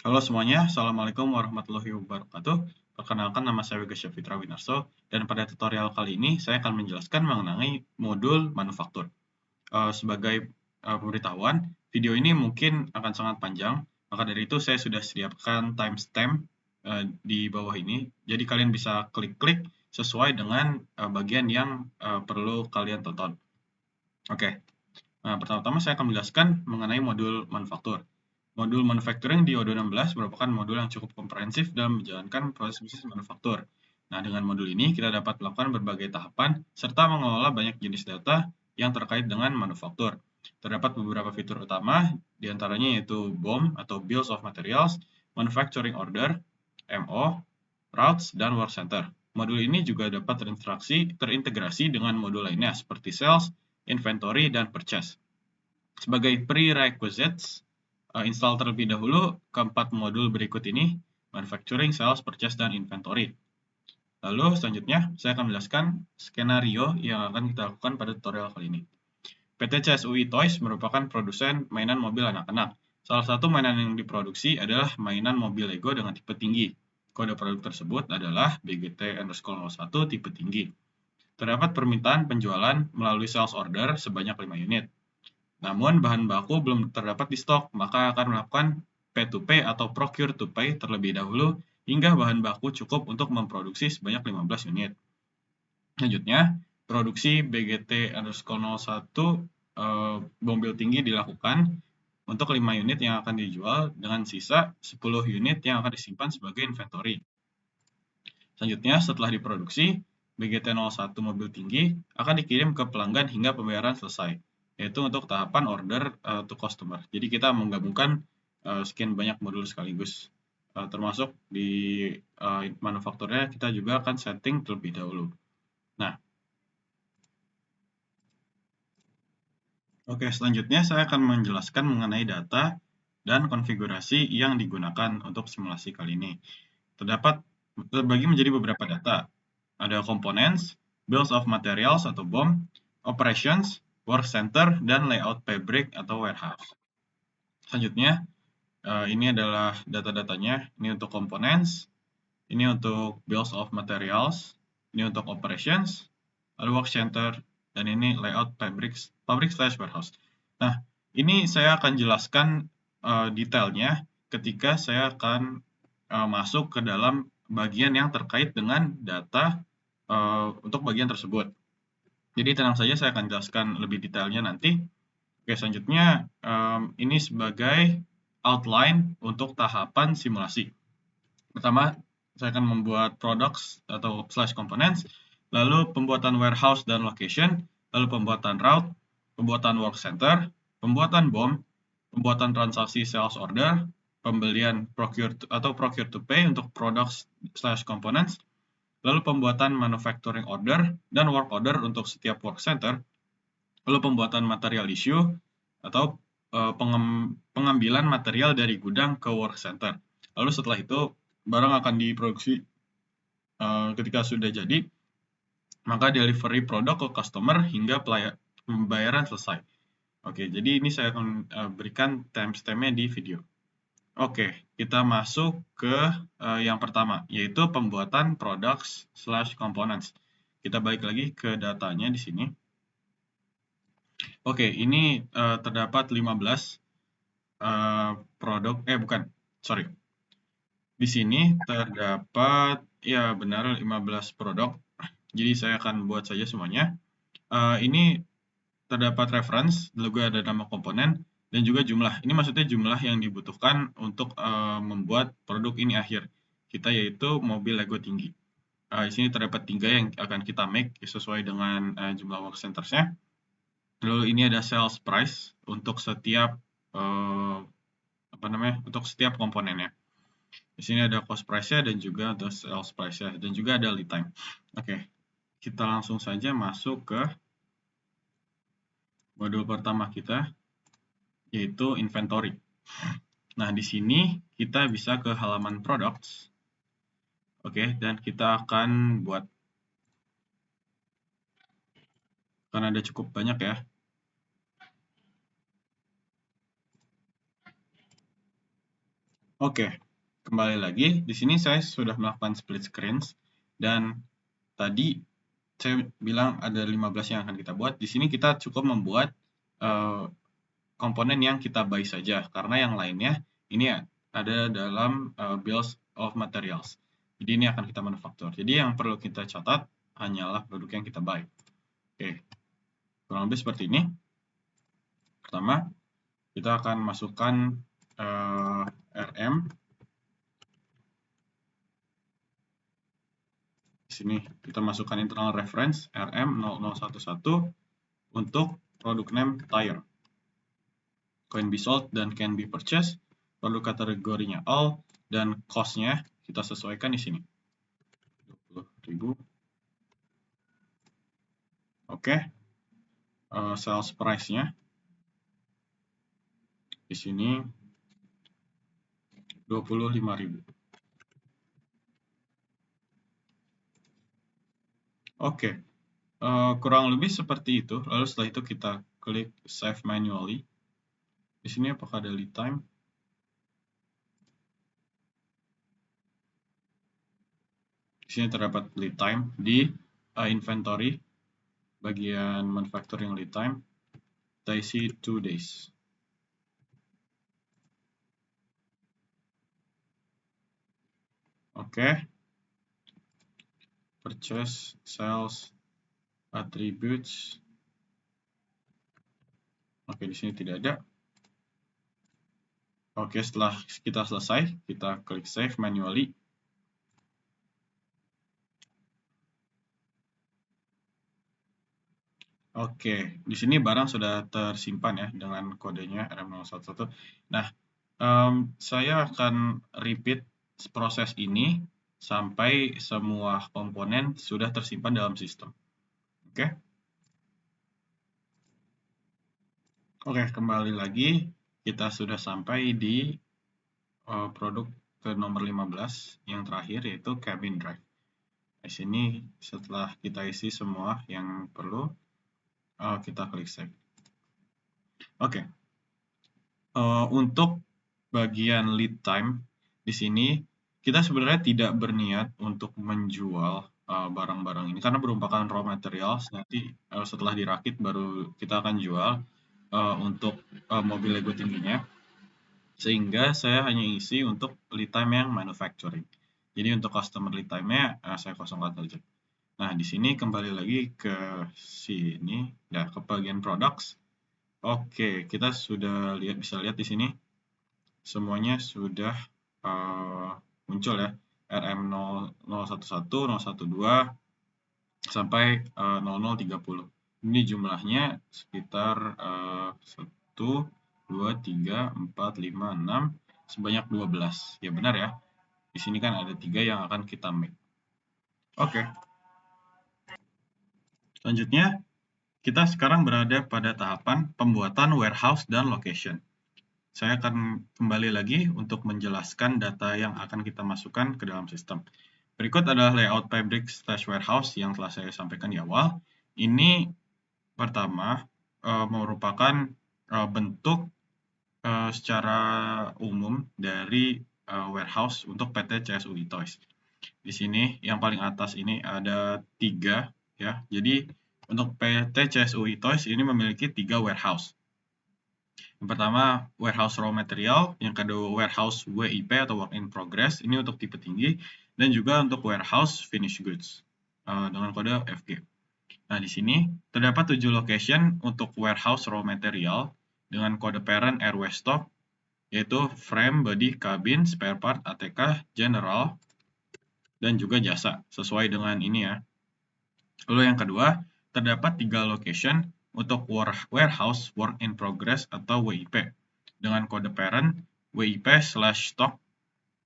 Halo semuanya, Assalamualaikum warahmatullahi wabarakatuh. Perkenalkan, nama saya Wega Syafitra Winarso, dan pada tutorial kali ini saya akan menjelaskan mengenai modul manufaktur. Sebagai pemberitahuan, video ini mungkin akan sangat panjang, maka dari itu saya sudah sediakan timestamp di bawah ini, jadi kalian bisa klik-klik sesuai dengan bagian yang perlu kalian tonton. Oke, nah pertama-tama saya akan menjelaskan mengenai modul manufaktur. Modul manufacturing di ODO 16 merupakan modul yang cukup komprehensif dalam menjalankan proses bisnis manufaktur. Nah, dengan modul ini kita dapat melakukan berbagai tahapan serta mengelola banyak jenis data yang terkait dengan manufaktur. Terdapat beberapa fitur utama, diantaranya yaitu BOM atau Bills of Materials, Manufacturing Order, MO, Routes, dan Work Center. Modul ini juga dapat terintegrasi dengan modul lainnya seperti Sales, Inventory, dan Purchase. Sebagai prerequisites, install terlebih dahulu keempat modul berikut ini, Manufacturing, Sales, Purchase, dan Inventory. Lalu selanjutnya, saya akan menjelaskan skenario yang akan kita lakukan pada tutorial kali ini. PT CSUI Toys merupakan produsen mainan mobil anak-anak. Salah satu mainan yang diproduksi adalah mainan mobil Lego dengan tipe tinggi. Kode produk tersebut adalah BGT_01 tipe tinggi. Terdapat permintaan penjualan melalui sales order sebanyak 5 unit. Namun bahan baku belum terdapat di stok, maka akan melakukan P2P atau procure to pay terlebih dahulu hingga bahan baku cukup untuk memproduksi sebanyak 15 unit. Selanjutnya, produksi BGT_01 mobil tinggi dilakukan untuk 5 unit yang akan dijual dengan sisa 10 unit yang akan disimpan sebagai inventory. Selanjutnya, setelah diproduksi, BGT01 mobil tinggi akan dikirim ke pelanggan hingga pembayaran selesai, yaitu untuk tahapan order to customer. Jadi kita menggabungkan sekian banyak modul sekaligus, termasuk di manufakturnya kita juga akan setting terlebih dahulu. Nah, oke, selanjutnya saya akan menjelaskan mengenai data dan konfigurasi yang digunakan untuk simulasi kali ini. Terbagi menjadi beberapa data. Ada components, bills of materials atau BOM, operations, work center, dan layout fabric atau warehouse. Selanjutnya, ini adalah data-datanya. Ini untuk components, ini untuk bills of materials, ini untuk operations, lalu work center, dan ini layout fabric/warehouse. Nah, ini saya akan jelaskan detailnya ketika saya akan masuk ke dalam bagian yang terkait dengan data untuk bagian tersebut. Jadi tenang saja, saya akan jelaskan lebih detailnya nanti. Oke, selanjutnya ini sebagai outline untuk tahapan simulasi. Pertama, saya akan membuat products atau slash components, lalu pembuatan warehouse dan location, lalu pembuatan route, pembuatan work center, pembuatan BOM, pembuatan transaksi sales order, pembelian procure to pay untuk products slash components, lalu pembuatan manufacturing order dan work order untuk setiap work center, lalu pembuatan material issue atau pengambilan material dari gudang ke work center. Lalu setelah itu barang akan diproduksi ketika sudah jadi, maka delivery produk ke customer hingga pembayaran selesai. Oke, jadi ini saya akan berikan timestamp-nya di video. Oke, kita masuk ke yang pertama, yaitu pembuatan products/components. Kita balik lagi ke datanya di sini. Oke, ini terdapat 15 produk, bukan, sorry. Di sini terdapat, ya benar, 15 produk. Jadi saya akan buat saja semuanya. Ini terdapat reference, lalu ada nama komponen, dan juga jumlah. Ini maksudnya jumlah yang dibutuhkan untuk membuat produk ini akhir kita, yaitu mobil Lego tinggi. Di sini terdapat 3 yang akan kita make sesuai dengan jumlah work centers-nya. Lalu ini ada sales price untuk setiap untuk setiap komponennya. Di sini ada cost price-nya dan juga ada sales price-nya, dan juga ada lead time. Oke, kita langsung saja masuk ke modul pertama kita, yaitu inventory. Nah, di sini kita bisa ke halaman products. Oke, dan kita akan buat, karena ada cukup banyak ya. Oke, kembali lagi. Di sini saya sudah melakukan split screens dan tadi saya bilang ada 15 yang akan kita buat. Di sini kita cukup membuat komponen yang kita buy saja karena yang lainnya ini ada dalam bills of materials. Jadi ini akan kita manufaktur. Jadi yang perlu kita catat hanyalah produk yang kita buy. Oke, kurang lebih seperti ini. Pertama, kita akan masukkan RM. Di sini kita masukkan internal reference RM0011 untuk produk name tire. Can be sold dan can be purchased. Produk kategorinya all dan cost-nya kita sesuaikan di sini. 20.000. Oke. Sales price-nya di sini 25.000. Oke. Kurang lebih seperti itu. Lalu setelah itu kita klik save manually. Di sini apakah ada lead time? Di sini terdapat lead time di inventory bagian manufacturing lead time. Kita isi 2 days. Oke. Purchase, sales, attributes. Oke, di sini tidak ada. Oke, setelah kita selesai, kita klik save manually. Oke, di sini barang sudah tersimpan ya dengan kodenya RM011. Nah, saya akan repeat proses ini sampai semua komponen sudah tersimpan dalam sistem. Oke. Oke, kembali lagi. Kita sudah sampai di produk ke nomor 15 yang terakhir yaitu cabin drive. Di sini setelah kita isi semua yang perlu, kita klik save. Oke. Untuk bagian lead time di sini kita sebenarnya tidak berniat untuk menjual barang-barang ini karena merupakan raw materials. Nanti setelah dirakit baru kita akan jual untuk mobil Lego tingginya. Sehingga saya hanya isi untuk lead time yang manufacturing. Jadi untuk customer lead time-nya saya kosongkan saja. Nah, di sini kembali lagi ke sini, ya ke bagian products. Oke, kita sudah bisa lihat di sini semuanya sudah muncul ya, RM0011, 012 sampai 0030. Ini jumlahnya sekitar 1, 2, 3, 4, 5, 6, sebanyak 12. Ya benar ya. Di sini kan ada 3 yang akan kita make. Oke. Selanjutnya, kita sekarang berada pada tahapan pembuatan warehouse dan location. Saya akan kembali lagi untuk menjelaskan data yang akan kita masukkan ke dalam sistem. Berikut adalah layout fabric/warehouse yang telah saya sampaikan di awal. Ini pertama merupakan bentuk secara umum dari warehouse untuk PT CSUI Toys. Di sini yang paling atas ini ada 3 ya. Jadi untuk PT CSUI Toys ini memiliki 3 warehouse. Yang pertama warehouse raw material, yang kedua warehouse WIP atau work in progress, ini untuk tipe tinggi, dan juga untuk warehouse finished goods dengan kode FG. Nah, di sini terdapat 7 location untuk warehouse raw material dengan kode parent RW stock, yaitu frame, body, cabin, spare part, ATK, general, dan juga jasa, sesuai dengan ini ya. Lalu yang kedua, terdapat 3 location untuk warehouse work in progress atau WIP dengan kode parent WIP/stock.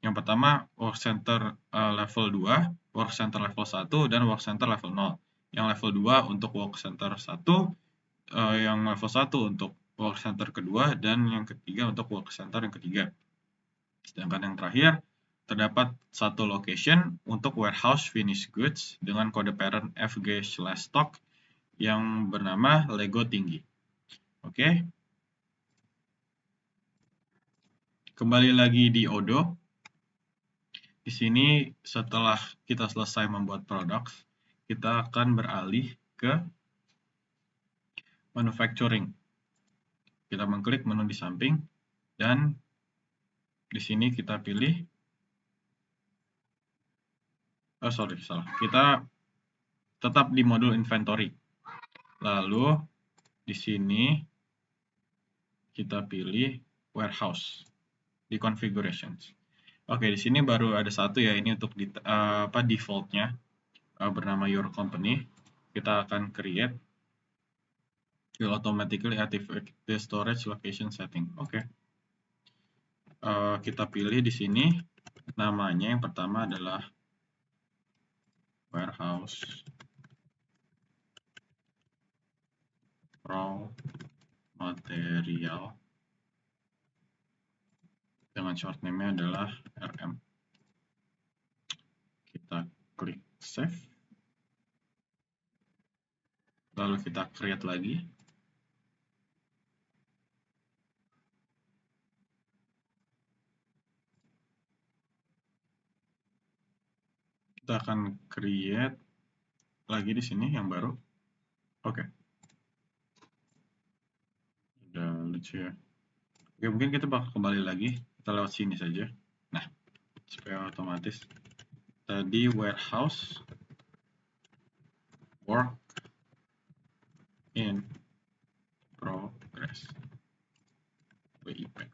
Yang pertama work center level 2, work center level 1, dan work center level 0. Yang level 2 untuk work center 1, yang level 1 untuk work center kedua, dan yang ketiga untuk work center yang ketiga. Sedangkan yang terakhir, terdapat satu location untuk warehouse finished goods dengan kode parent FG/stock yang bernama Lego tinggi. Oke. Kembali lagi di Odoo. Di sini setelah kita selesai membuat products, kita akan beralih ke manufacturing. Kita mengklik menu di samping dan di sini kita pilih kita tetap di modul inventory. Lalu di sini kita pilih warehouse di configurations. Oke, di sini baru ada satu ya, ini untuk defaultnya bernama your company. Kita akan create will automatically activate the storage location setting. Oke. Kita pilih di sini namanya yang pertama adalah warehouse raw material dengan short name-nya adalah RM. Kita klik save. Lalu kita create lagi. Kita akan create lagi di sini yang baru. Oke. Udah lucu ya. Oke, mungkin kita bakal kembali lagi. Kita lewat sini saja. Nah, supaya otomatis. Tadi warehouse work in progress. WIP.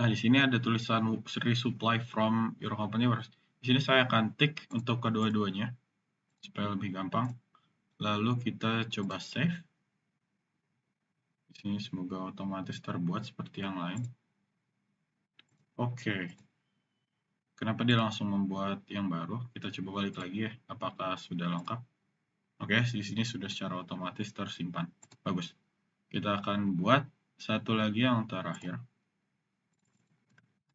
Nah, di sini ada tulisan resupply from your company. Di sini saya akan tick untuk kedua-duanya supaya lebih gampang. Lalu kita coba save. Di sini semoga otomatis terbuat seperti yang lain. Oke. Kenapa dia langsung membuat yang baru? Kita coba balik lagi ya. Apakah sudah lengkap? Oke, di sini sudah secara otomatis tersimpan. Bagus. Kita akan buat satu lagi yang terakhir.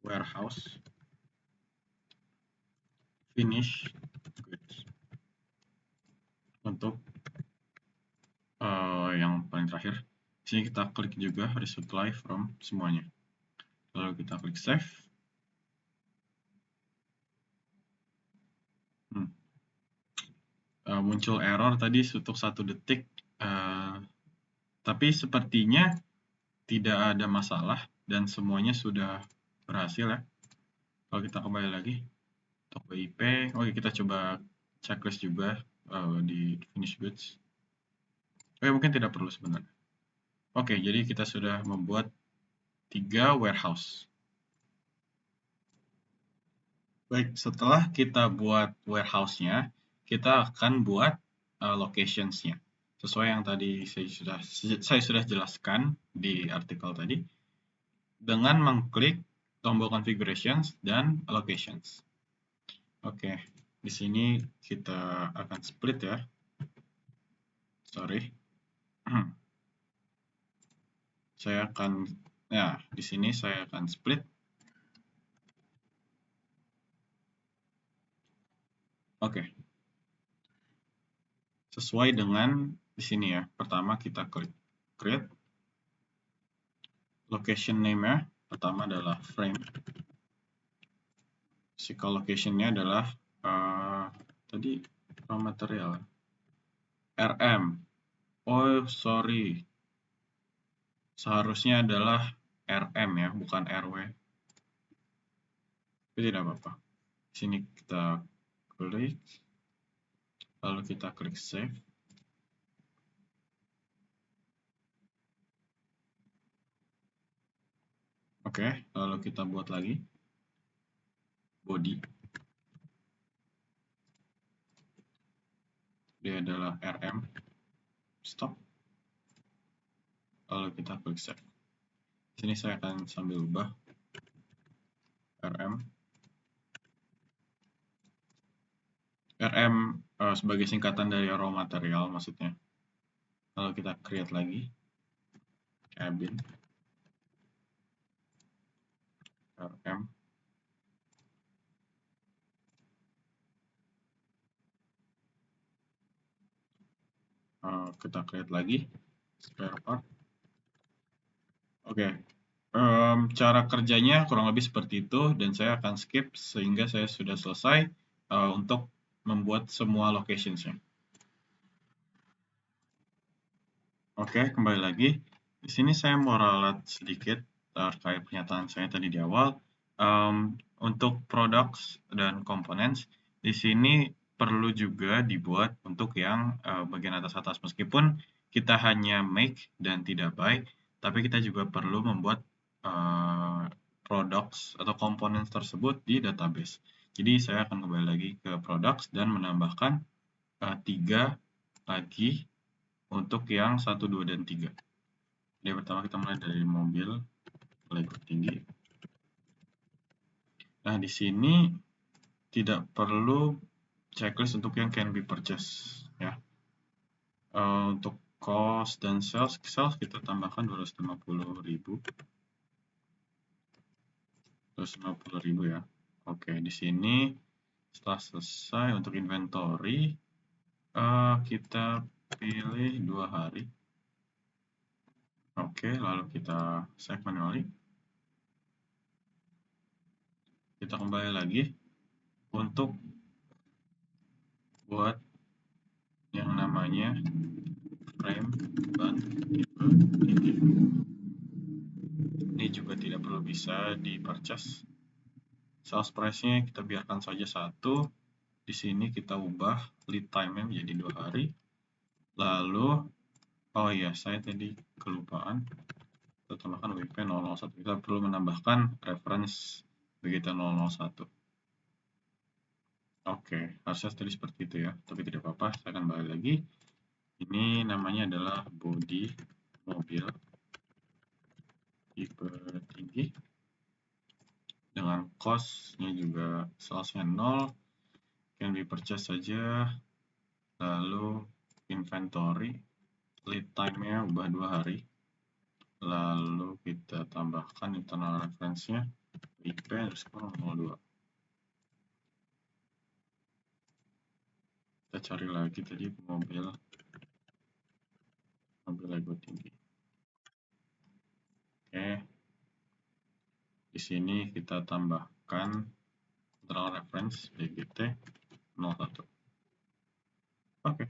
Warehouse finish goods. Untuk yang paling terakhir, di sini kita klik juga resupply from semuanya. Lalu kita klik save. Muncul error tadi untuk 1 detik, tapi sepertinya tidak ada masalah dan semuanya sudah berhasil ya. Kalau kita kembali lagi untuk WIP, oke kita coba checklist juga di finish goods. Oke, mungkin tidak perlu sebenarnya. Oke, jadi kita sudah membuat 3 warehouse. Baik, setelah kita buat warehouse-nya, kita akan buat locations-nya. Sesuai yang tadi saya sudah jelaskan di artikel tadi, dengan mengklik tombol configurations dan locations. Oke, di sini kita akan split ya. Sorry. Di sini saya akan split. Oke. Sesuai dengan di sini ya. Pertama kita klik create. Location name-nya pertama adalah frame. Physical location-nya adalah tadi raw material. RM. Oh, sorry. Seharusnya adalah RM ya, bukan RW. Tapi tidak apa-apa. Di sini kita klik. Lalu kita klik save. Oke, lalu kita buat lagi body. Dia adalah RM. Stop. Lalu kita klik save. Di sini saya akan sambil ubah RM. RM sebagai singkatan dari raw material maksudnya. Lalu kita create lagi cabin RM. Kita create lagi spare part. Oke, cara kerjanya kurang lebih seperti itu dan saya akan skip sehingga saya sudah selesai untuk membuat semua locationsnya. Oke, kembali lagi. Di sini saya mau ralat sedikit terkait pernyataan saya tadi di awal. Untuk products dan components, di sini perlu juga dibuat untuk yang bagian atas-atas. Meskipun kita hanya make dan tidak buy, tapi kita juga perlu membuat products atau components tersebut di database. Jadi saya akan kembali lagi ke products dan menambahkan 3 lagi untuk yang 1, 2, dan 3. Jadi pertama kita mulai dari mobil Lego tinggi. Nah, di sini tidak perlu checklist untuk yang can be purchased ya. Untuk cost dan sales kita tambahkan 250.000. 250.000 ya. Oke, di sini setelah selesai untuk inventory kita pilih 2 hari. Oke, lalu kita save manually. Kita kembali lagi untuk buat yang namanya frame ban tipe tinggi. Ini juga tidak perlu bisa di purchase. Sales price-nya kita biarkan saja 1. Di sini kita ubah lead time-nya menjadi 2 hari. Lalu, oh iya, saya tadi kelupaan. Kita tambahkan WP 001. Kita perlu menambahkan reference begitu 001. Oke, harusnya tadi seperti itu ya, tapi tidak apa-apa, saya akan balik lagi. Ini namanya adalah body mobil tipe tinggi dengan cost-nya juga salesnya 0, can be purchase saja, lalu inventory, lead time-nya ubah 2 hari, lalu kita tambahkan internal reference-nya IP_02. Kita cari lagi tadi mobil Lego tinggi. Oke, di sini kita tambahkan internal reference DGT 01. Oke.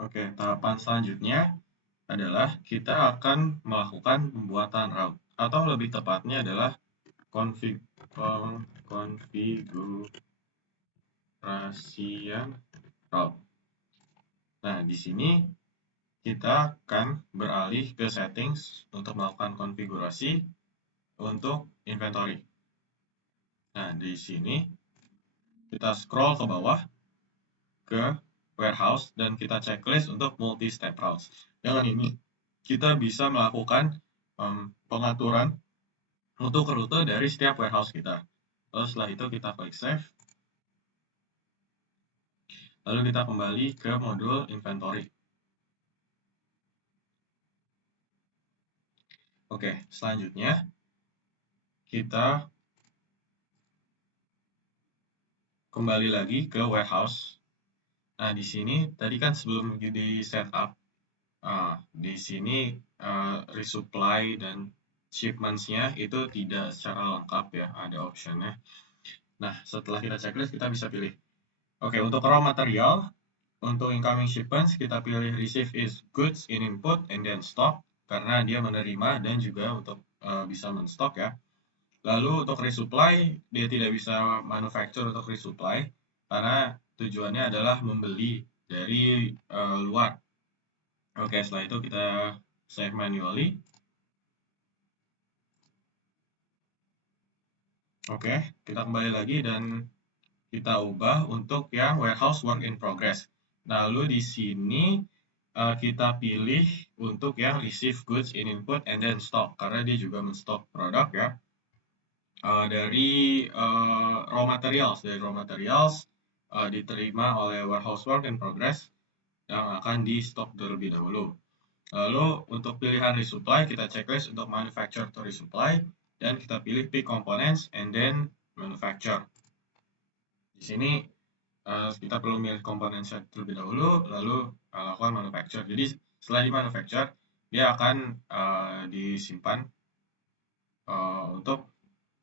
Oke, tahapan selanjutnya adalah kita akan melakukan pembuatan route atau lebih tepatnya adalah konfigurasian route. Nah, di sini kita akan beralih ke settings untuk melakukan konfigurasi untuk inventory. Nah, di sini kita scroll ke bawah ke warehouse dan kita checklist untuk multi-step routes. Dengan ini kita bisa melakukan pengaturan untuk rute dari setiap warehouse kita. Lalu setelah itu kita klik save. Lalu kita kembali ke modul inventory. Oke, selanjutnya kita kembali lagi ke warehouse. Nah, di sini tadi kan sebelum di setup, di sini resupply dan shipments-nya itu tidak secara lengkap ya, ada option-nya. Nah, setelah kita checklist, kita bisa pilih. Oke, untuk raw material, untuk incoming shipments, kita pilih receive is goods in input and then stock, karena dia menerima dan juga untuk bisa men-stock ya. Lalu untuk resupply, dia tidak bisa manufacture untuk resupply, karena tujuannya adalah membeli dari luar. Oke, setelah itu kita save manually. Oke, kita kembali lagi dan kita ubah untuk yang warehouse work in progress. Lalu di sini kita pilih untuk yang receive goods in input and then stock, karena dia juga men-stock produk ya. Dari raw materials, diterima oleh warehouse work in progress yang akan di stock terlebih dahulu. Lalu untuk pilihan resupply, kita checklist untuk manufacture to resupply, dan kita pilih pick components and then manufacture. Di sini kita perlu milih komponen terlebih dahulu, lalu lakukan manufacture. Jadi setelah di manufacture, dia akan disimpan untuk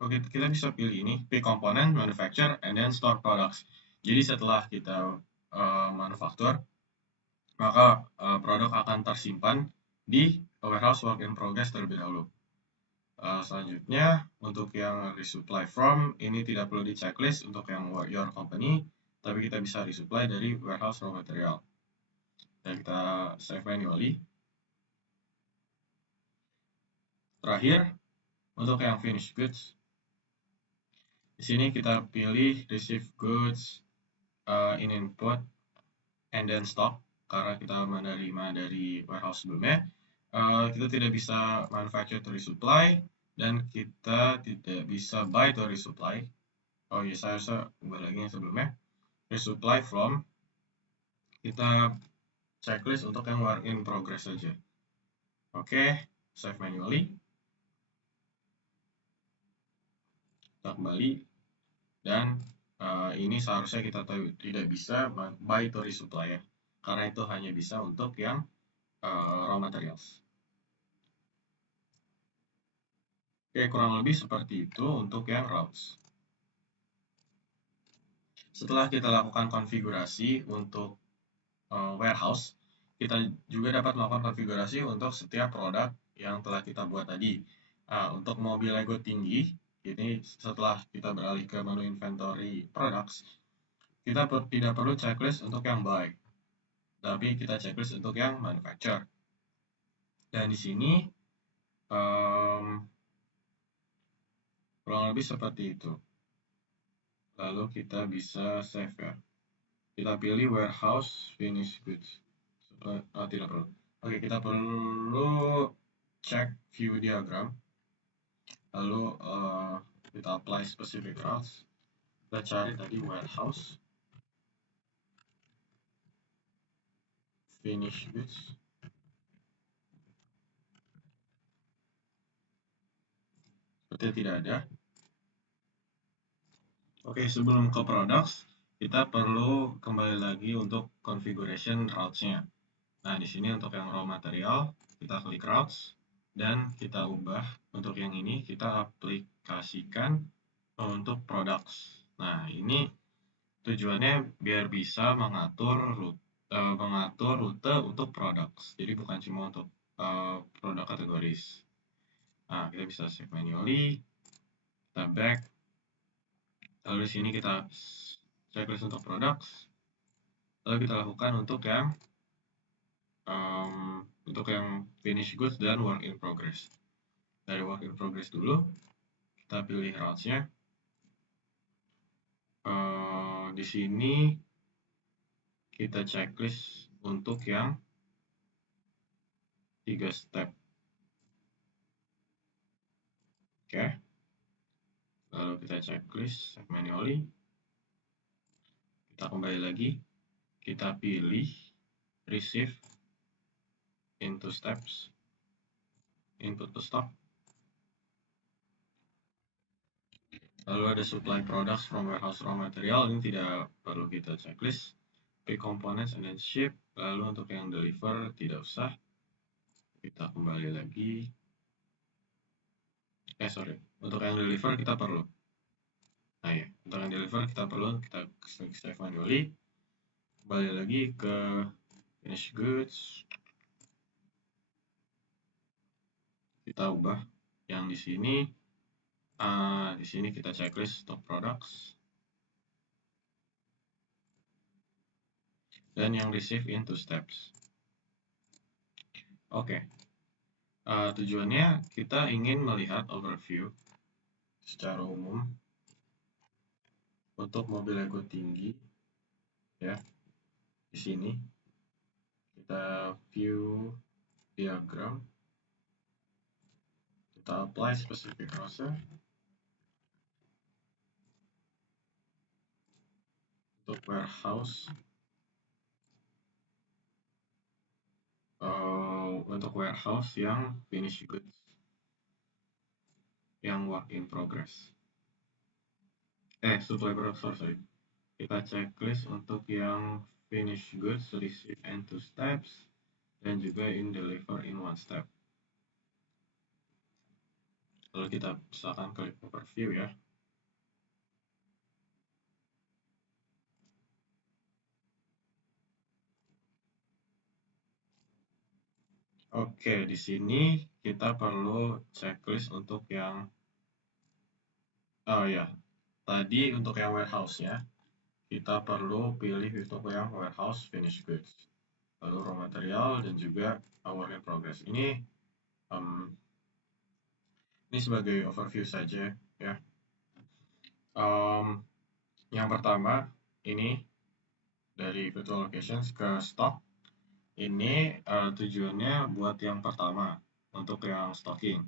kita bisa pilih ini, pick component, manufacture, and then store products. Jadi setelah kita manufaktur, maka produk akan tersimpan di warehouse work in progress terlebih dahulu. Selanjutnya, untuk yang resupply from, ini tidak perlu di checklist untuk yang your company, tapi kita bisa resupply dari warehouse raw material. Dan kita save manually. Terakhir, untuk yang finished goods, di sini kita pilih receive goods in input and then stock, karena kita menerima dari warehouse sebelumnya. Kita tidak bisa manufacture to resupply, dan kita tidak bisa buy to resupply. Oh iya, saya harus kembali lagi yang sebelumnya. Resupply from, kita checklist untuk yang work in progress saja. Oke, save manually. Kita kembali, dan ini seharusnya kita tidak bisa buy to resupply ya, karena itu hanya bisa untuk yang raw materials. Oke, kurang lebih seperti itu untuk yang routes. Setelah kita lakukan konfigurasi untuk warehouse, kita juga dapat melakukan konfigurasi untuk setiap produk yang telah kita buat tadi. Untuk mobil Lego tinggi, ini setelah kita beralih ke menu inventory products, kita tidak perlu checklist untuk yang buy, tapi kita checklist untuk yang manufacture. Dan di sini kurang lebih seperti itu. Lalu kita bisa save ya. Kita pilih warehouse finished goods. Tidak perlu. Oke, kita perlu cek view diagram. Lalu kita apply specific routes. Kita cari tadi warehouse finished goods. Sepertinya tidak ada. Oke, sebelum ke products, kita perlu kembali lagi untuk configuration routes-nya. Nah, di sini untuk yang raw material, kita klik routes, dan kita ubah untuk yang ini, kita aplikasikan untuk products. Nah, ini tujuannya biar bisa mengatur rute untuk products. Jadi bukan cuma untuk produk kategoris. Nah, kita bisa save manually, kita back, lalu di sini kita checklist untuk products, lalu kita lakukan untuk yang finish goods dan work in progress. Dari work in progress dulu, kita pilih routes-nya. Di sini kita checklist untuk yang 3 step. Oke. Lalu kita checklist, save manually. Kita kembali lagi, kita pilih receive into steps, input to stock. Lalu ada supply products from warehouse raw material, ini tidak perlu kita checklist. Pick components and then ship. Lalu untuk yang deliver tidak usah. Kita kembali lagi. Untuk yang deliver kita perlu. Nah ya, untuk yang deliver kita perlu, kita save manually. Kembali lagi ke finish goods. Kita ubah yang di sini. Di sini kita checklist stock products. Dan yang receive into steps. Oke. Tujuannya kita ingin melihat overview secara umum untuk mobil Lego tinggi ya. Di sini kita view diagram, kita apply specific roster untuk warehouse, yang finished goods, yang work in progress, supply product, sorry. Kita checklist untuk yang finished goods receive in 2 steps, dan juga in deliver in 1 step. Lalu kita misalkan klik overview ya. Oke, di sini kita perlu checklist untuk yang tadi untuk yang warehouse ya. Kita perlu pilih untuk yang warehouse finished goods. Lalu raw material dan juga work in progress. Ini sebagai overview saja ya. Yang pertama ini dari virtual locations ke stock. Ini tujuannya buat yang pertama untuk yang stocking.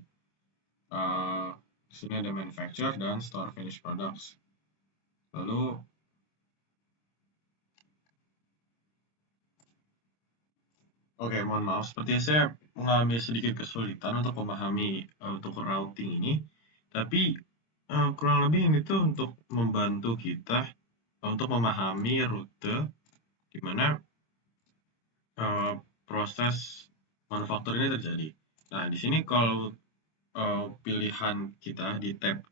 Di sini ada manufacture dan store finished products. Lalu mohon maaf, sepertinya saya mengalami sedikit kesulitan untuk memahami untuk routing ini. Tapi kurang lebih ini tuh untuk membantu kita untuk memahami rute di mana proses manufaktur ini terjadi. Nah, di sini kalau pilihan kita di tab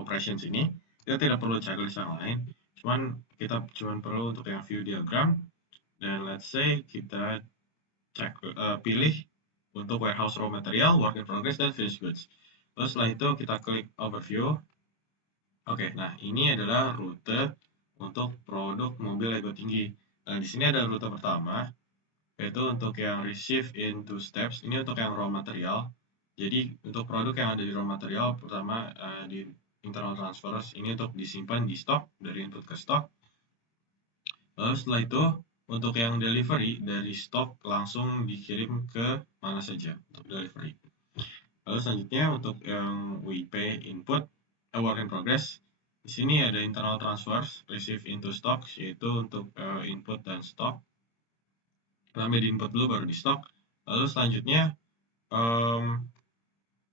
operations ini, kita tidak perlu checklist yang lain. Kita perlu untuk yang view diagram, dan let's say kita pilih untuk warehouse raw material, work in progress, dan finished goods. Terus setelah itu kita klik overview. Oke, nah ini adalah rute untuk produk mobil ego tinggi. Nah, di sini ada rute pertama, yaitu untuk yang receive in 2 steps. Ini untuk yang raw material. Jadi untuk produk yang ada di raw material, pertama di internal transfers, ini untuk disimpan di stok, dari input ke stok. Lalu setelah itu untuk yang delivery dari stok langsung dikirim ke mana saja untuk delivery. Lalu selanjutnya untuk yang WIP input, work in progress. Di sini ada internal transfers, receive into stock, yaitu untuk input dan stok. Pertama di input dulu baru di stok. Lalu selanjutnya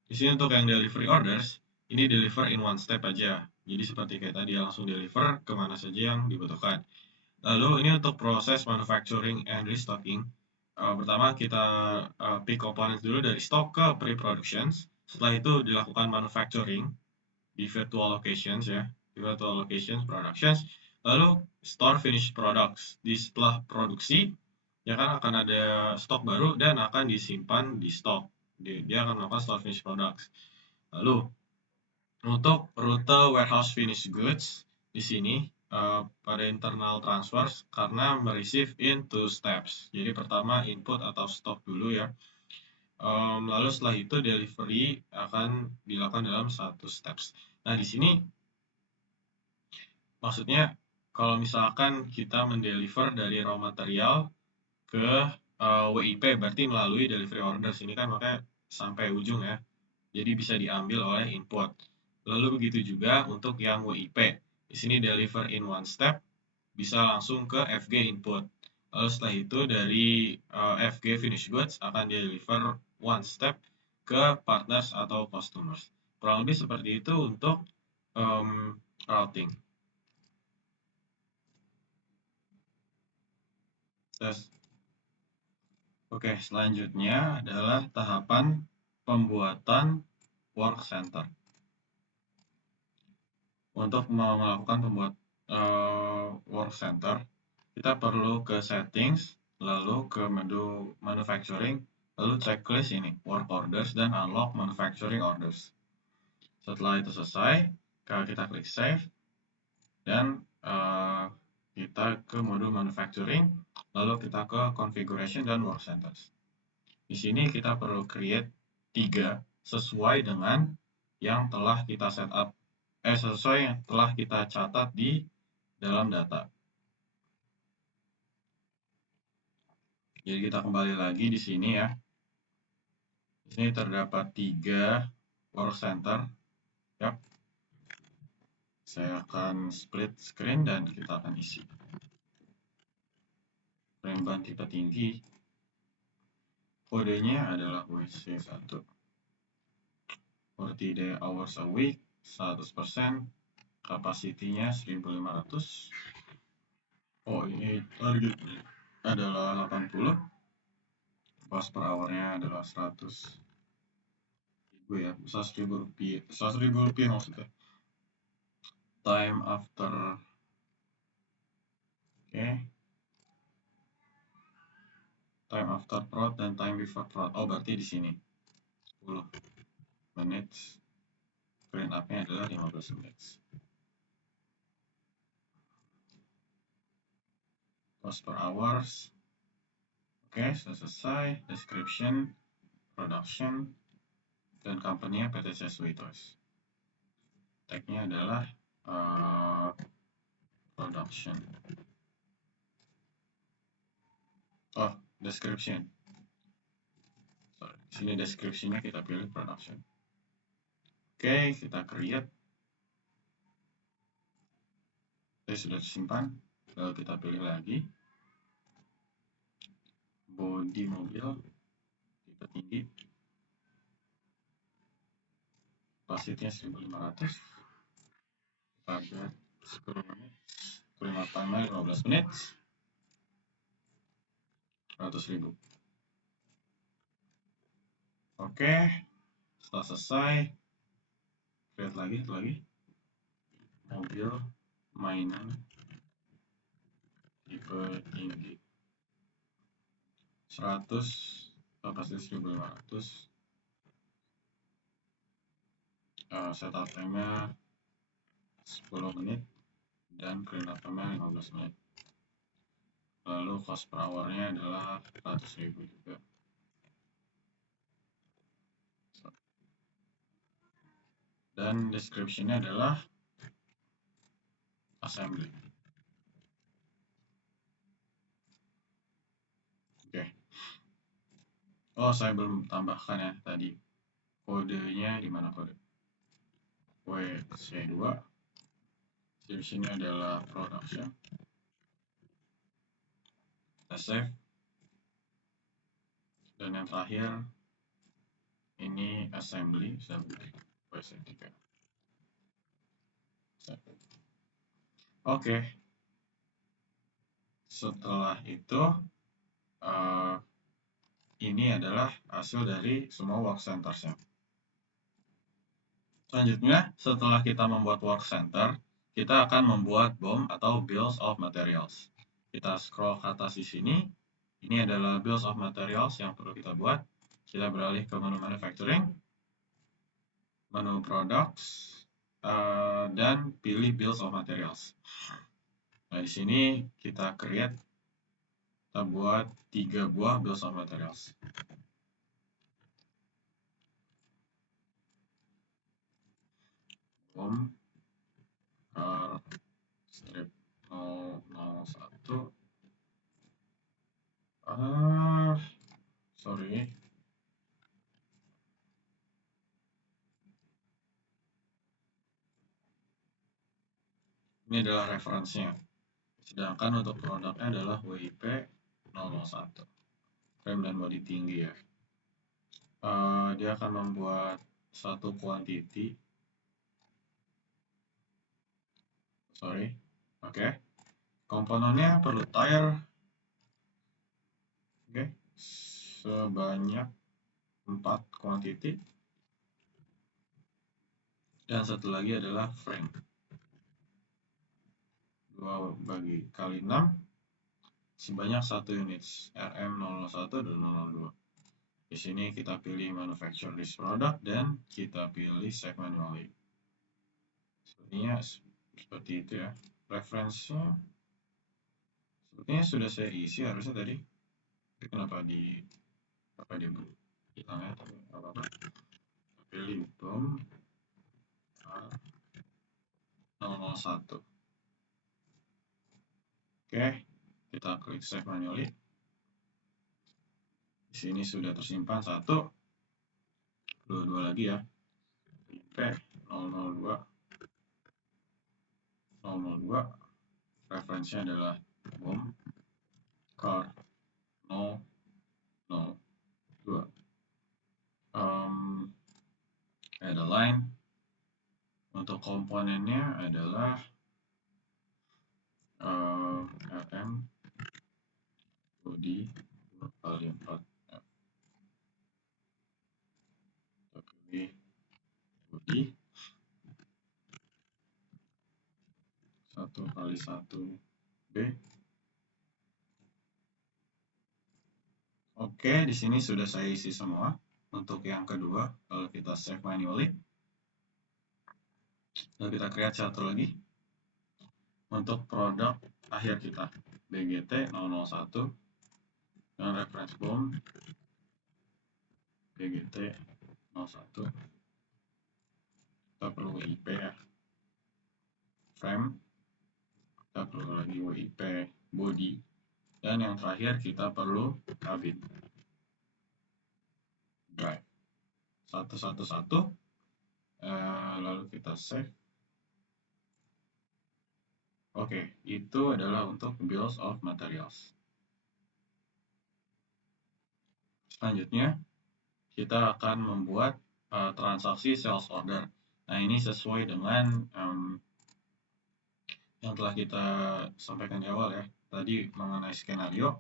di sini untuk yang delivery orders, ini deliver in 1 step aja. Jadi seperti kayak tadi langsung deliver kemana saja yang dibutuhkan. Lalu ini untuk proses manufacturing and restocking. Pertama kita pick components dulu dari stock ke pre-productions. Setelah itu dilakukan manufacturing di virtual locations ya, di virtual locations productions. Lalu store finished products. Setelah produksi, ya kan akan ada stok baru dan akan disimpan di stok. Dia akan melakukan store finished products. Lalu untuk rute warehouse finished goods di sini pada internal transfers karena mereceive in 2 steps. Jadi pertama input atau stok dulu ya. Lalu setelah itu delivery akan dilakukan dalam 1 steps. Nah, di sini maksudnya kalau misalkan kita mendeliver dari raw material ke WIP berarti melalui delivery orders ini kan makanya sampai ujung ya. Jadi bisa diambil oleh input. Lalu begitu juga untuk yang WIP. Di sini deliver in 1 step bisa langsung ke FG input. Lalu setelah itu dari FG finished goods akan deliver 1 step ke partners atau customers. Kurang lebih seperti itu untuk routing. Oke, selanjutnya adalah tahapan pembuatan work center. Untuk melakukan work center, kita perlu ke settings, lalu ke menu manufacturing, lalu checklist ini, work orders dan unlock manufacturing orders. Setelah itu selesai, kita klik save, dan kita ke mode manufacturing, lalu kita ke configuration dan work centers. Di sini kita perlu create 3 sesuai dengan yang telah kita setup. Sesuai yang telah kita catat di dalam data. Jadi kita kembali lagi di sini ya. Di sini terdapat 3 work center. Yap. Saya akan split screen dan kita akan isi. Penambahan tipe tinggi. Kodenya adalah WC1. 40 hours a week, 100%. Kapasitinya 1500. Oh, ini targetnya adalah 80, cost per hour-nya adalah 100.000 ya, 100.000 rupiah, 100.000 rupiah maksudnya. Time after, oke, time after prod dan time before prod. Oh, berarti di sini 10 menit, clean up-nya adalah 15 menit. Cost per hours, oke, sudah selesai. Description, production, dan company-nya PT CSW Toys. Tag-nya adalah production. Oh, description. Sorry, di sini description-nya kita pilih production. Oke, kita create. Ini sudah tersimpan. Lalu kita pilih lagi. Body mobil, tipe tinggi. Kapasitasnya 1500. Target 10 menit. Terima timer 15 menit. 100.000. Oke, setelah selesai, create lagi, mobil mainan tipe tinggi 100, kapasitas 1500. Setup time-nya 10 menit dan clean up time-nya 15 menit. Lalu cost per hour-nya adalah 100.000 juga. Dan description-nya adalah assembly. Oke. Oh, saya belum tambahkan ya tadi. Kodenya di mana kode? WC2. Description-nya adalah production. Kita save. Dan yang terakhir ini assembly WC3. Oke. Setelah itu ini adalah hasil dari semua work centers-nya. Selanjutnya, setelah kita membuat work center, kita akan membuat BOM atau Bills of Materials. Kita scroll ke atas di sini. Ini adalah Bills of Materials yang perlu kita buat. Kita beralih ke menu Manufacturing, menu Products, dan pilih Bills of Materials. Nah, di sini kita create, kita buat 3 buah Bills of Materials. BOM strip 001. Sorry. Ini adalah referensinya. Sedangkan untuk produknya adalah WIP 001. Frame dan body tinggi ya. Dia akan membuat satu quantity. Sorry. Oke. Komponennya perlu tire. Oke. Sebanyak 4 quantity. Dan satu lagi adalah frame. 2 bagi kali 6 sebanyak 1 unit RM001 dan 002. Di sini kita pilih manufacture this product dan kita pilih save manually. Sepertinya seperti itu ya. Referensinya sepertinya sudah saya isi harusnya tadi. Kenapa dia hilang ya? Tapi apa-apa. Pilih BOM 001. Oke, kita klik save manually. Di sini sudah tersimpan 1, 2 lagi ya. IP 002. Referensinya adalah BOM car 002. Ada line. Untuk komponennya adalah RM frame body 2x4. Kita pilih body 1x1B. Oke, di sini sudah saya isi semua. Untuk yang kedua, kalau kita save manually, lalu kita create satu lagi untuk produk akhir kita, BGT 001 dengan reference BOM BGT 01. Kita perlu WIP ya, frame, kita perlu lagi WIP body, dan yang terakhir kita perlu cabin drive. Satu-satu, lalu kita save. Oke, itu adalah untuk bills of materials. Selanjutnya, kita akan membuat transaksi sales order. Nah, ini sesuai dengan yang telah kita sampaikan di awal ya. Tadi mengenai skenario,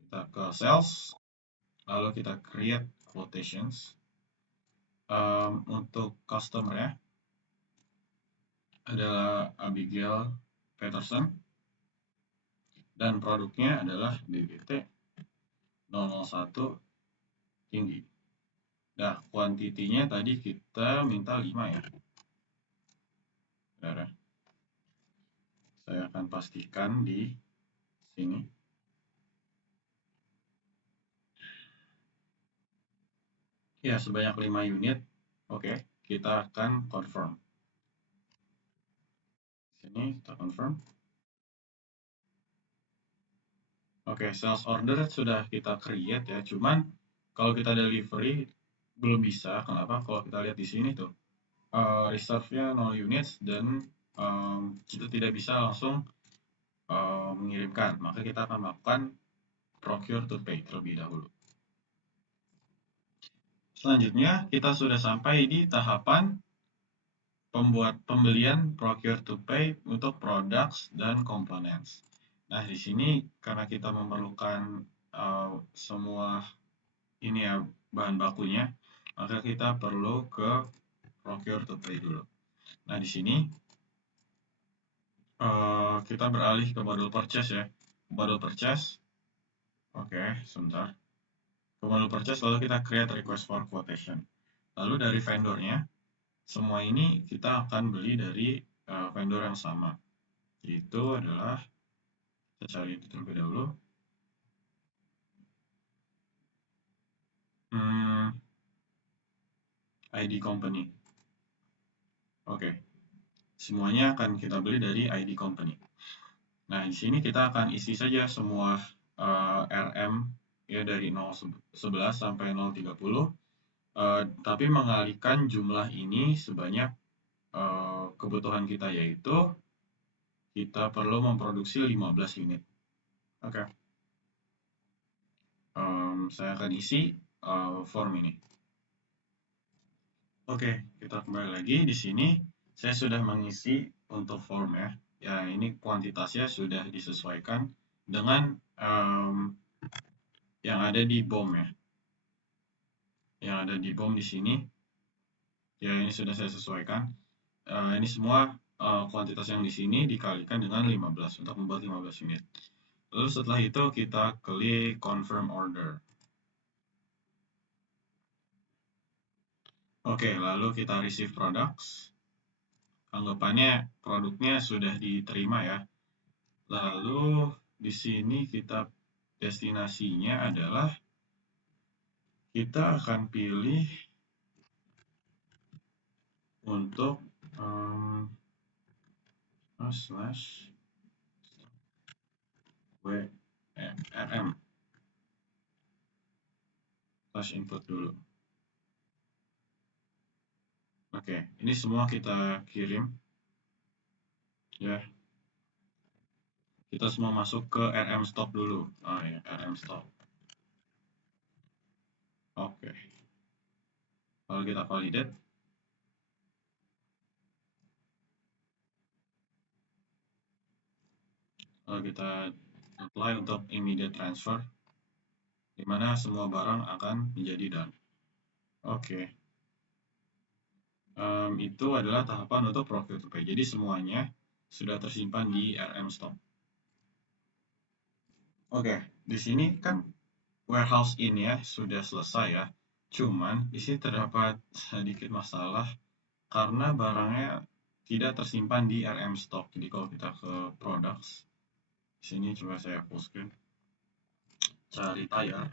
kita ke sales, lalu kita create quotations. Untuk customer ya, adalah Abigail Peterson, dan produknya adalah BGT 001 tinggi. Nah, kuantitinya tadi kita minta 5 ya. Benar. Saya akan pastikan di sini. Ya, sebanyak 5 unit. Oke, kita akan confirm. Sini kita confirm. Oke, sales order sudah kita create ya. Cuman kalau kita delivery belum bisa. Kenapa? Kalau kita lihat di sini tuh, reserve-nya 0 units dan kita tidak bisa langsung mengirimkan. Maka kita akan melakukan procure to pay terlebih dahulu. Selanjutnya, kita sudah sampai di tahapan pembelian procure to pay untuk products dan components. Nah, di sini karena kita memerlukan semua ini ya bahan bakunya, maka kita perlu ke procure to pay dulu. Nah, di sini kita beralih ke model purchase ya. Model purchase. Oke, sebentar. Ke model purchase, lalu kita create request for quotation. Lalu dari vendornya, semua ini kita akan beli dari vendor yang sama. Itu adalah, kita cari itu terlebih dahulu. ID company. Oke. Semuanya akan kita beli dari ID company. Nah, di sini kita akan isi saja semua RM ya dari 011 sampai 030. Tapi mengalihkan jumlah ini sebanyak kebutuhan kita, yaitu kita perlu memproduksi 15 unit. Oke. Saya akan isi form ini. Oke, kita kembali lagi di sini. Saya sudah mengisi untuk form ya. Ya, ini kuantitasnya sudah disesuaikan dengan yang ada di BOM ya. Yang ada di BOM di sini. Ya, ini sudah saya sesuaikan. Ini semua kuantitas yang di sini dikalikan dengan 15 untuk membuat 15 unit. Lalu setelah itu kita klik confirm order. Oke, lalu kita receive products. Anggapannya produknya sudah diterima ya. Lalu di sini kita destinasinya adalah kita akan pilih untuk slash WRM slash input dulu. Oke, ini semua kita kirim ya. Kita semua masuk ke RM stop dulu. Oh ya, RM stop. Oke. Lalu kita validate. Lalu kita apply untuk immediate transfer, di mana semua barang akan menjadi done. Oke. Itu adalah tahapan untuk procure to pay. Jadi semuanya sudah tersimpan di RM stock. Oke, di sini kan warehouse ini ya sudah selesai ya. Cuman di sini terdapat sedikit masalah karena barangnya tidak tersimpan di RM stock. Jadi kalau kita ke products, di sini coba saya full screen, cari tire,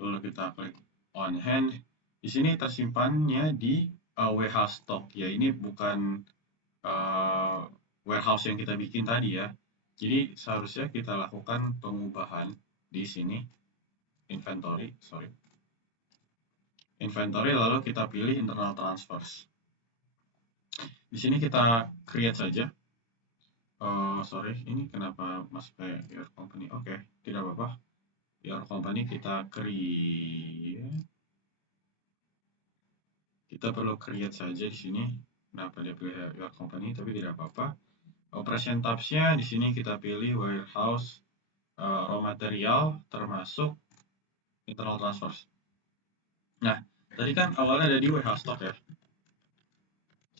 lalu kita klik on hand. Di sini tersimpannya di warehouse stock ya. Ini bukan warehouse yang kita bikin tadi ya. Jadi seharusnya kita lakukan pengubahan di sini inventory, lalu kita pilih internal transfers. Di sini kita create saja. Ini kenapa masuk kayak your company? Oke, tidak apa-apa. Your company kita create. Kita perlu create saja di sini. Kenapa dia pilih your company? Tapi tidak apa-apa. Operation types-nya di sini kita pilih warehouse raw material termasuk internal transfers. Nah, tadi kan awalnya ada di warehouse stock ya.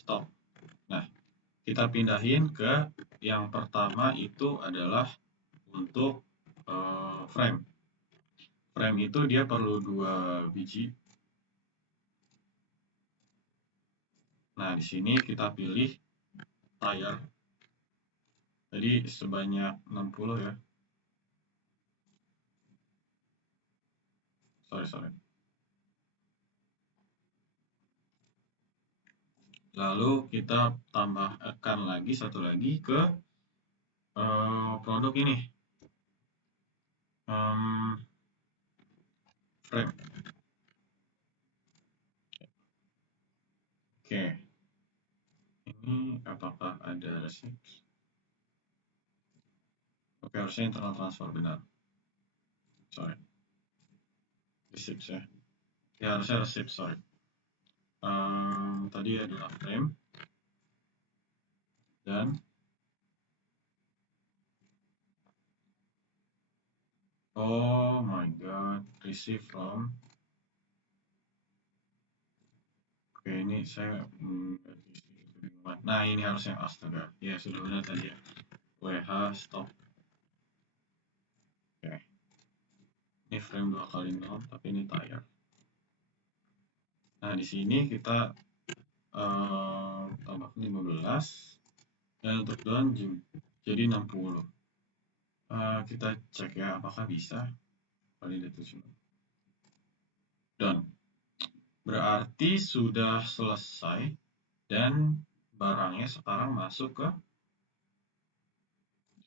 Stock. Nah, kita pindahin ke yang pertama itu adalah untuk frame. Frame itu dia perlu 2 biji. Nah, di sini kita pilih tire. Jadi sebanyak 60 ya. Sorry. Lalu kita tambahkan lagi satu lagi ke produk ini. Frame. Oke. Ini apakah ada receipt? Oke, harusnya internal transfer benar. Sorry. Receipt ya. Ya, harusnya receipt, sorry. Tadi adalah frame. Dan oh my god, receive from. Oke, ini saya nah ini harusnya astaga. Ya, sudah benar tadi ya. WH stop. Oke. Ini frame 2 kali 0, tapi ini tire. Nah, di sini kita tambah 15 dan untuk down jadi 60. Kita cek ya apakah bisa. Validate done. Berarti sudah selesai dan barangnya sekarang masuk ke,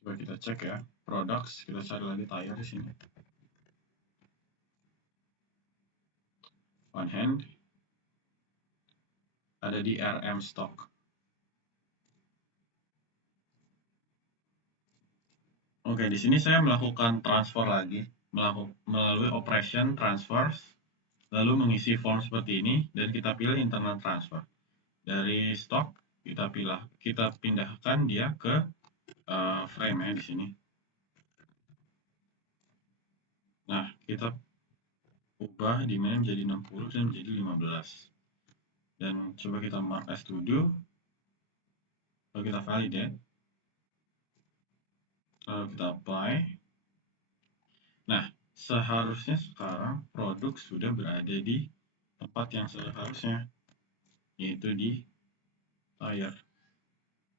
coba kita cek ya, products, kita cari lagi tire di sini. On hand ada di RM stock. Oke, di sini saya melakukan transfer lagi melalui operation transfers, lalu mengisi form seperti ini dan kita pilih internal transfer. Dari stock kita pindahkan dia ke frame ya di sini. Nah, kita ubah di mana menjadi 60 dan menjadi 15. Dan coba kita mark as to do. Lalu kita validate. Lalu kita apply. Nah, seharusnya sekarang produk sudah berada di tempat yang seharusnya, yaitu di tire,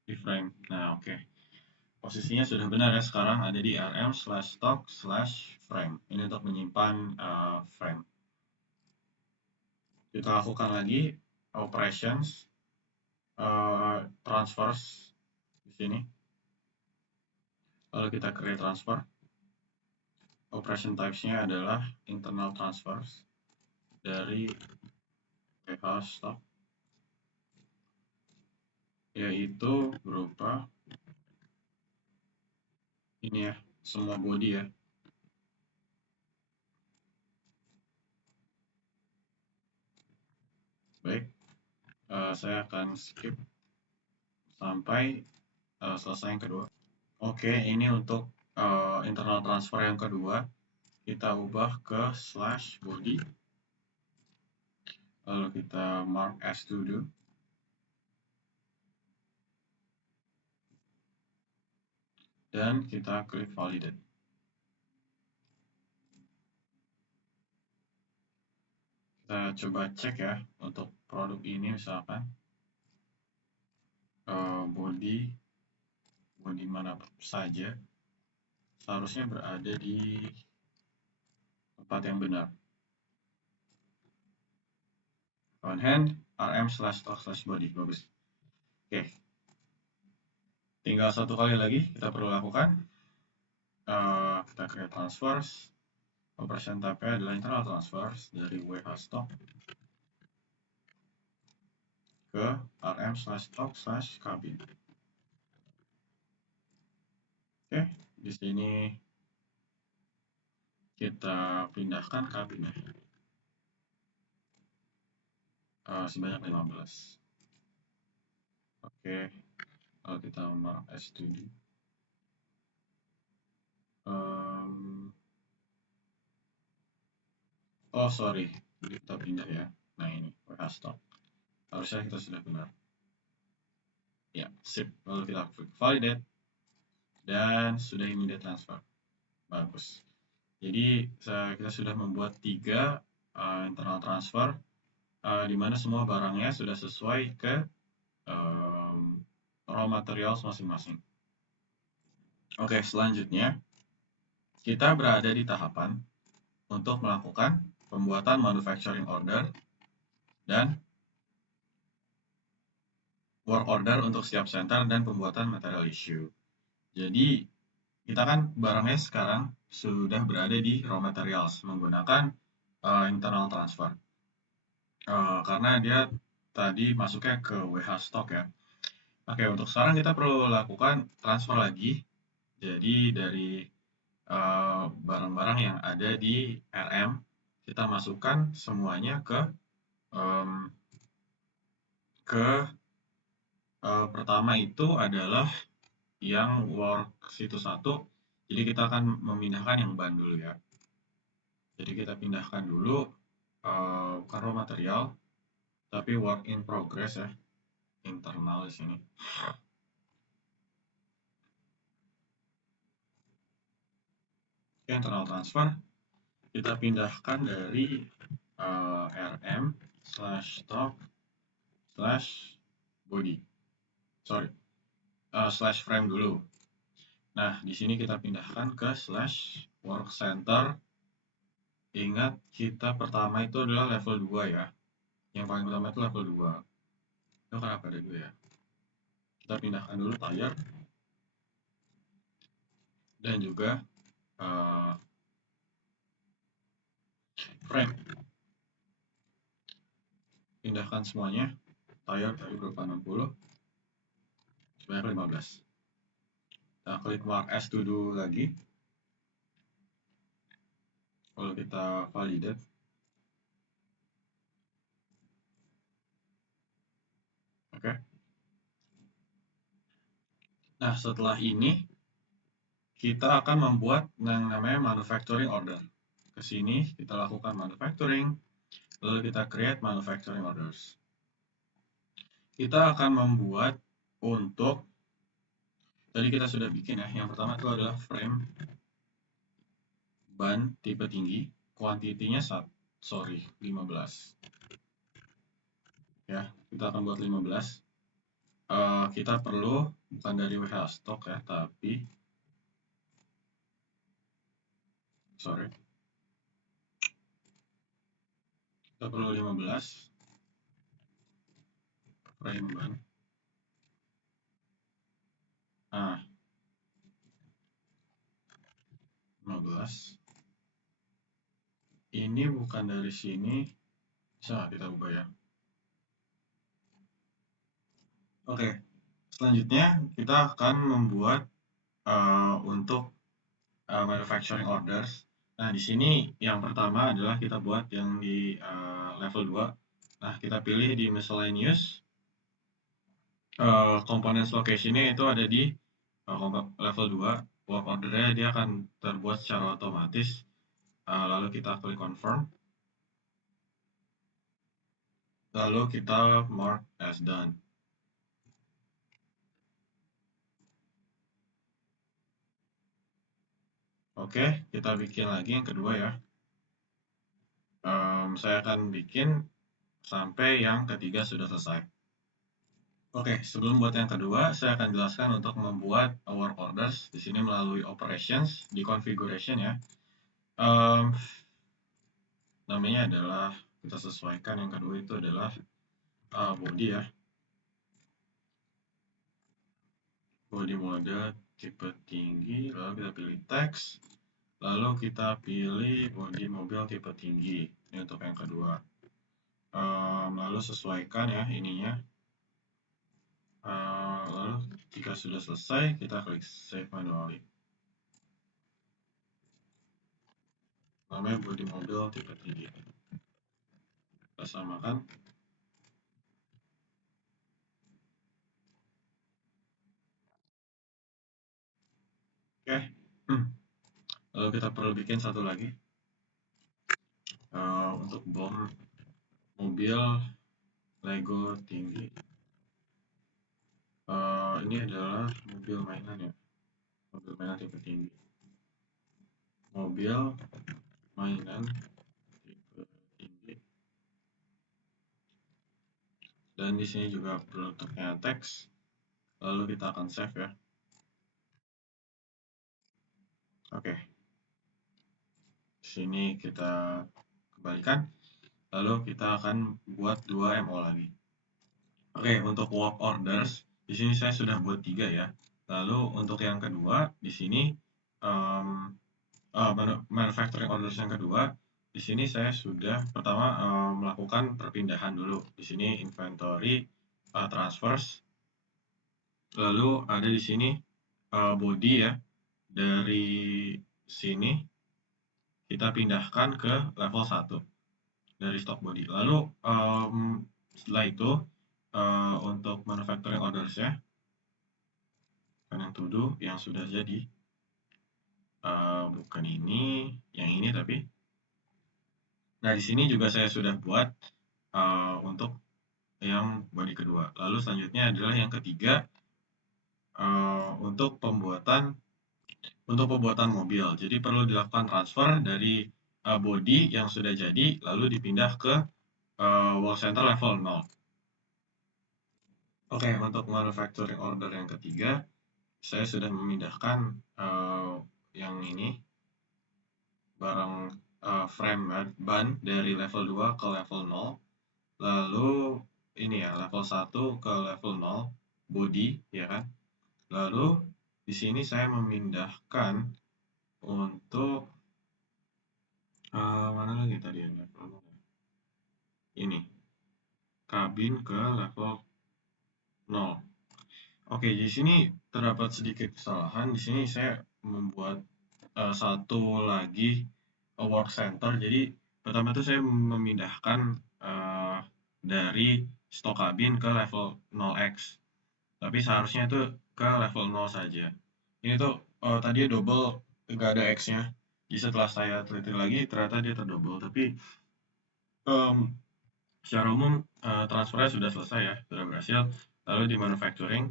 di frame. Nah, oke. Posisinya sudah benar ya, sekarang ada di rm/stock/frame. Ini untuk menyimpan frame. Kita lakukan lagi operations transfers di sini. Lalu kita create transfer. Operation types-nya adalah internal transfers dari PH stock, yaitu berupa ini ya, semua body ya. Baik, saya akan skip sampai selesai yang kedua. Oke, ini untuk internal transfer yang kedua. Kita ubah ke /body. Lalu kita mark as to do. Dan kita klik validate. Kita coba cek ya untuk produk ini, misalkan body mana saja seharusnya berada di tempat yang benar. On hand rm/stock/body. Bagus. Oke, tinggal satu kali lagi kita perlu lakukan. Kita create transfers. Operation type-nya adalah internal transfers dari WH stock ke rm/stock/cabin. Oke, di sini kita pindahkan kabinnya sebanyak 15. Oke, kalau kita mark as to do. Oh sorry, kita pindah ya. Nah ini WH stock. Harusnya kita sudah benar. Ya, sip. Lalu kita klik validate dan sudah immediate transfer. Bagus. Jadi kita sudah membuat 3 internal transfer di mana semua barangnya sudah sesuai ke raw materials masing-masing. Oke, selanjutnya kita berada di tahapan untuk melakukan pembuatan manufacturing order dan work order untuk siap center dan pembuatan material issue. Jadi kita kan barangnya sekarang sudah berada di raw materials menggunakan internal transfer. Karena dia tadi masuknya ke WH stock ya. Oke, untuk sekarang kita perlu lakukan transfer lagi. Jadi dari barang-barang yang ada di RM, kita masukkan semuanya ke pertama itu adalah yang work situ 1. Jadi kita akan memindahkan yang ban dulu ya. Jadi kita pindahkan dulu bukan raw material, tapi work in progress ya, internal di sini. Oke, internal transfer kita pindahkan dari rm/stock/body. Sorry, /frame dulu. Nah, di sini kita pindahkan ke /work center. Ingat, kita pertama itu adalah level 2 ya. Yang paling pertama itu level 2. Itu kenapa ada 2 ya? Kita pindahkan dulu tire. Dan juga frame. Pindahkan semuanya. Tire tadi berapa? 60. Sebanyak 15. Kita klik mark as to do lagi. Lalu kita validate. Oke. Nah, setelah ini kita akan membuat yang namanya manufacturing order. Ke sini kita lakukan manufacturing, lalu kita create manufacturing orders. Kita akan membuat untuk, tadi kita sudah bikin ya, yang pertama itu adalah frame ban tipe tinggi, kuantitinya 15. Ya, kita akan buat 15. Kita perlu bukan dari WH stock ya, tapi kita perlu 15 frame ban. 15. Ini bukan dari sini, bisa kita ubah ya. Oke, selanjutnya kita akan membuat untuk manufacturing orders. Nah, di sini yang pertama adalah kita buat yang di level 2. Nah, kita pilih di miscellaneous. Components location-nya itu ada di level 2. Work order-nya dia akan terbuat secara otomatis. Lalu kita klik confirm. Lalu kita mark as done. Oke, kita bikin lagi yang kedua ya. Saya akan bikin sampai yang ketiga sudah selesai. Oke, sebelum buat yang kedua, saya akan jelaskan untuk membuat work orders di sini melalui operations di configuration ya. Namanya adalah kita sesuaikan yang kedua itu adalah body ya. Body mode tipe tinggi, lalu kita pilih teks, lalu kita pilih body mobil tipe tinggi. Ini untuk yang kedua. Lalu sesuaikan ya ininya. Lalu jika sudah selesai, kita klik save manually. Namanya body mobil tipe tinggi. Kita samakan. Oke. Lalu kita perlu bikin satu lagi. Untuk bom mobil Lego tinggi. Ini adalah mobil mainan ya. Mobil mainan tipe tinggi. Mobil mainan tipe tinggi. Dan di sini juga bentuknya teks. Lalu kita akan save ya. Oke. Di sini kita kembalikan. Lalu kita akan buat 2 MO lagi. Oke, untuk work orders di sini saya sudah buat 3 ya. Lalu untuk yang kedua di sini manufacturing orders yang kedua di sini saya sudah pertama melakukan perpindahan dulu. Di sini inventory transfers. Lalu ada di sini body ya. Dari sini kita pindahkan ke level 1 dari stock body. Lalu setelah itu untuk manufacturing orders ya, kan yang to do yang sudah jadi, bukan ini, yang ini tapi. Nah di sini juga saya sudah buat untuk yang body kedua. Lalu selanjutnya adalah yang ketiga untuk pembuatan mobil. Jadi perlu dilakukan transfer dari body yang sudah jadi lalu dipindah ke work center level 0. Oke, untuk manufacturing order yang ketiga saya sudah memindahkan yang ini barang frame ban dari level 2 ke level 0. Lalu ini ya level 1 ke level 0 body ya kan. Lalu di sini saya memindahkan untuk mana lagi tadi yang level 0? Ini kabin ke level 0. Oke, di sini terdapat sedikit kesalahan. Di sini saya membuat satu lagi work center. Jadi pertama itu saya memindahkan dari stok kabin ke level 0x. Tapi seharusnya itu ke level 0 saja. Ini tuh tadi double, nggak ada X-nya. Jadi setelah saya teliti lagi, ternyata dia terdouble. Tapi secara umum transfernya sudah selesai ya, sudah berhasil. Lalu di manufacturing,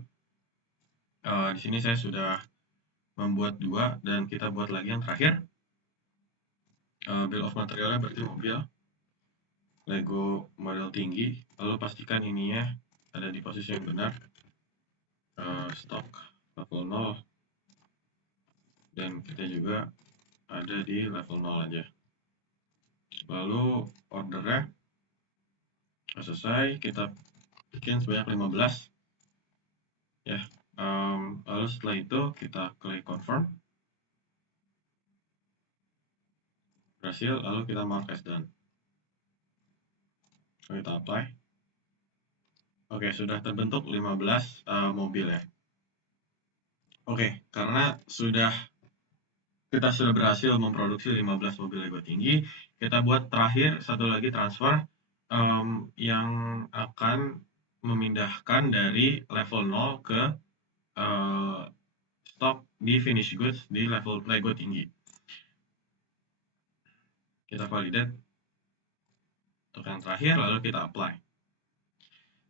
di sini saya sudah membuat 2 dan kita buat lagi yang terakhir. Bill of materialnya berarti mobil Lego model tinggi. Lalu pastikan ininya ada di posisi yang benar. Stok level 0 dan kita juga ada di level 0 aja. Lalu ordernya selesai, kita bikin sebanyak 15 ya. Lalu setelah itu kita klik confirm, berhasil. Lalu kita mark as done, kita apply. Oke, sudah terbentuk 15 mobil ya. Oke, karena kita sudah berhasil memproduksi 15 mobil Lego tinggi, kita buat terakhir satu lagi transfer yang akan memindahkan dari level 0 ke stok di finish goods di level Lego tinggi. Kita validate untuk yang terakhir, lalu kita apply.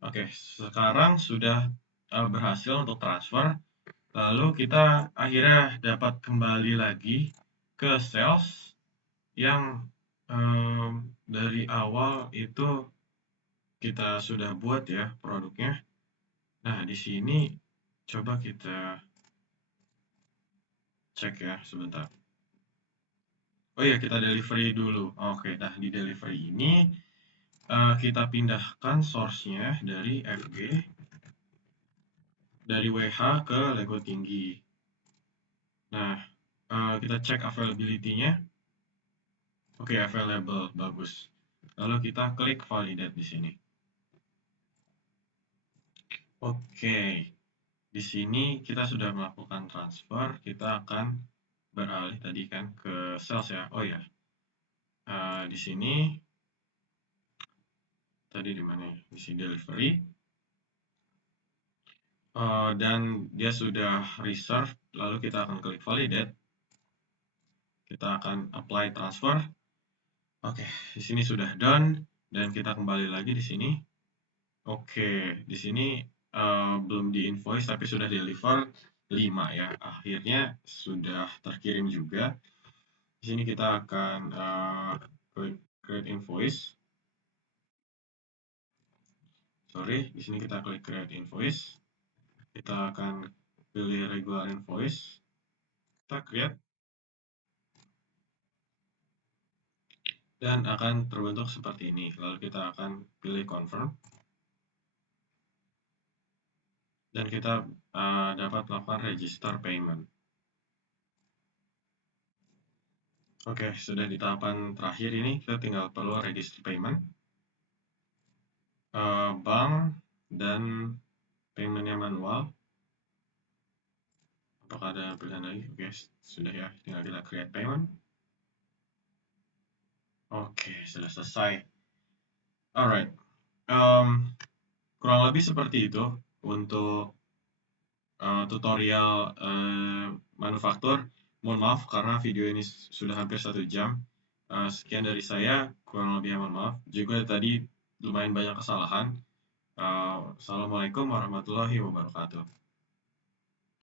Oke, sekarang sudah berhasil untuk transfer. Lalu kita akhirnya dapat kembali lagi ke sales yang dari awal itu kita sudah buat ya produknya. Nah, di sini coba kita cek ya sebentar. Oh iya, kita delivery dulu. Oke, nah di delivery ini kita pindahkan source-nya dari FG, dari WH ke Lego tinggi. Nah, kita cek availability-nya. Oke, available, bagus. Lalu kita klik validate di sini. Oke, di sini kita sudah melakukan transfer. Kita akan beralih tadi kan ke sales ya. Oh ya, di sini tadi di mana ya? Di sini delivery. Dan dia sudah reserve. Lalu kita akan klik validate. Kita akan apply transfer. Oke, di sini sudah done dan kita kembali lagi di sini. Oke, di sini belum di invoice tapi sudah deliver 5 ya. Akhirnya sudah terkirim juga. Di sini kita akan klik create invoice. Sorry, di sini kita klik create invoice. Kita akan pilih regular invoice. Kita create. Dan akan terbentuk seperti ini. Lalu kita akan pilih confirm. Dan kita dapat melakukan register payment. Oke, sudah di tahapan terakhir ini, kita tinggal perlu register payment. Bank dan paymentnya manual. Apakah ada pilihan lagi? Oke, sudah ya, tinggal kita create payment. Oke, sudah selesai. Alright, kurang lebih seperti itu untuk tutorial manufaktur. Mohon maaf karena video ini sudah hampir 1 jam. Sekian dari saya, kurang lebih mohon maaf. Juga tadi lumayan banyak kesalahan. Assalamualaikum warahmatullahi wabarakatuh.